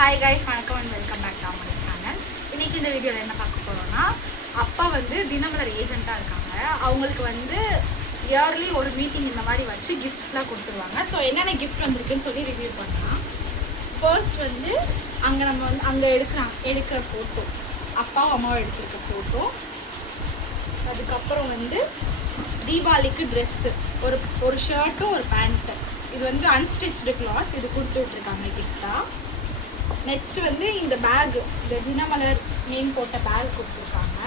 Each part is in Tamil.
ஹாய் கைஸ், வணக்கம் and welcome back to our channel. இன்றைக்கி இந்த வீடியோவில் என்ன பார்க்க போகிறோன்னா, அப்பா வந்து தினமலர் ஏஜெண்ட்டாக இருக்காங்க. அவங்களுக்கு வந்து இயர்லி ஒரு மீட்டிங் இந்த மாதிரி வச்சு கிஃப்ட்ஸ்லாம் கொடுத்துருவாங்க. ஸோ என்னென்ன கிஃப்ட் வந்திருக்குன்னு சொல்லி ரிவ்யூ பண்ணலாம். ஃபர்ஸ்ட் வந்து நம்ம வந்து அங்கே எடுக்கிற ஃபோட்டோ, அப்பாவும் அம்மாவும் எடுத்திருக்க ஃபோட்டோ. அதுக்கப்புறம் வந்து தீபாவளிக்கு ட்ரெஸ்ஸு, ஒரு ஷர்ட்டும் ஒரு பேண்ட்டு. இது வந்து அன்ஸ்டிச்டு கிளாத், இது கொடுத்து விட்ருக்காங்க கிஃப்டாக. நெக்ஸ்ட் வந்து இந்த பேக், இந்த தினமலர் நேம் போட்ட பேக் கொடுத்துருக்காங்க.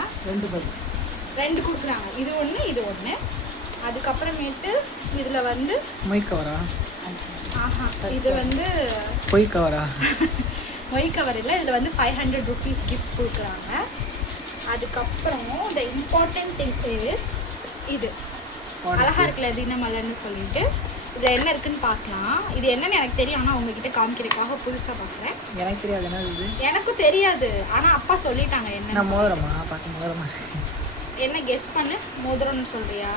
ரெண்டு கொடுக்குறாங்க, இது ஒன்று இது ஒன்று. அதுக்கப்புறமேட்டு இதில் வந்து மொய் கவரா? ஆஹா, இது வந்து பொய் கவரா? மொய் கவர் இல்லை, இதில் வந்து 500 rupees கிஃப்ட் கொடுக்குறாங்க. அதுக்கப்புறம் இந்த இம்பார்ட்டன்ட் திங் இஸ் இது அழகா இருக்குல்ல தினமலர்னு சொல்லிட்டு. இதில் என்ன இருக்குன்னு பார்க்கலாம். இது என்னன்னு எனக்கு தெரியும், ஆனால் உங்ககிட்ட காமிக்கிறதுக்காக புதுசாக பார்க்குறேன். எனக்கு தெரியாது என்ன இது. எனக்கும் தெரியாது, ஆனால் அப்பா சொல்லிட்டாங்க. என்ன மோதிரமா? பார்க்க மோதிரமா. என்ன கெஸ் பண்ணு, மோதிரம்னு சொல்றியா?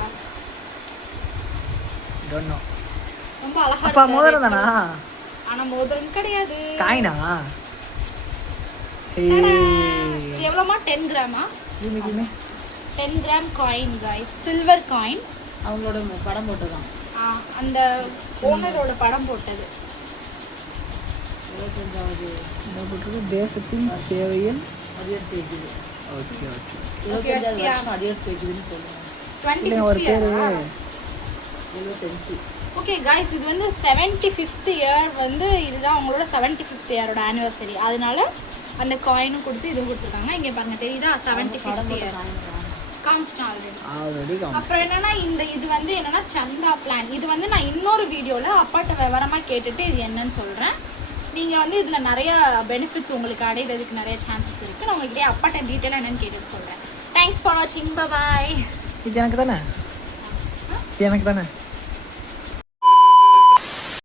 Don't know. ரொம்ப அழகா அப்பா மோதிரம் தானா? ஆனால் மோதிரம் கிடையாது. காயினா? எவ்வளோமா? 10 கிராமா? 10 gram coin guys, silver coin. அவங்களோட படம் போட்டதான், அந்த ஓனரோட படம் போட்டது. 25வது தேசத்தின் சேவையில் அடியெடுத்து வைக்குது. Okay okay. 25 வருஷம் அடியெடுத்து வைக்குதுன்னு சொல்லுவாங்க. 25th year. 75. ஓகே கைஸ், இது வந்து 75th இயர், வந்து இதுதான் அவங்களோட 75th இயரோட ஆனிவர்சரி. அதனால அந்த காயினும் கொடுத்து இதுவும் கொடுத்துருக்காங்க. இங்கே பாருங்க, தெரியுதா? 75th year காமிச்சிட்டேன் already. அப்புறம் என்னன்னா, இது வந்து என்னன்னா சந்தா பிளான். இது வந்து நான் இன்னொரு வீடியோவில் அப்பாட்ட விவரமாக கேட்டுட்டு இது என்னன்னு சொல்கிறேன். நீங்கள் வந்து இதில் நிறைய பெனிஃபிட்ஸ் உங்களுக்கு அடையிறதுக்கு நிறைய சான்சஸ் இருக்குது. நான் உங்ககிட்ட அப்பாட்ட டீட்டெயிலாக என்னன்னு கேட்டுட்டு சொல்கிறேன். தேங்க்ஸ் ஃபார் வாட்சிங். பாய். இது எனக்கு தானே? இது எனக்கு தானே?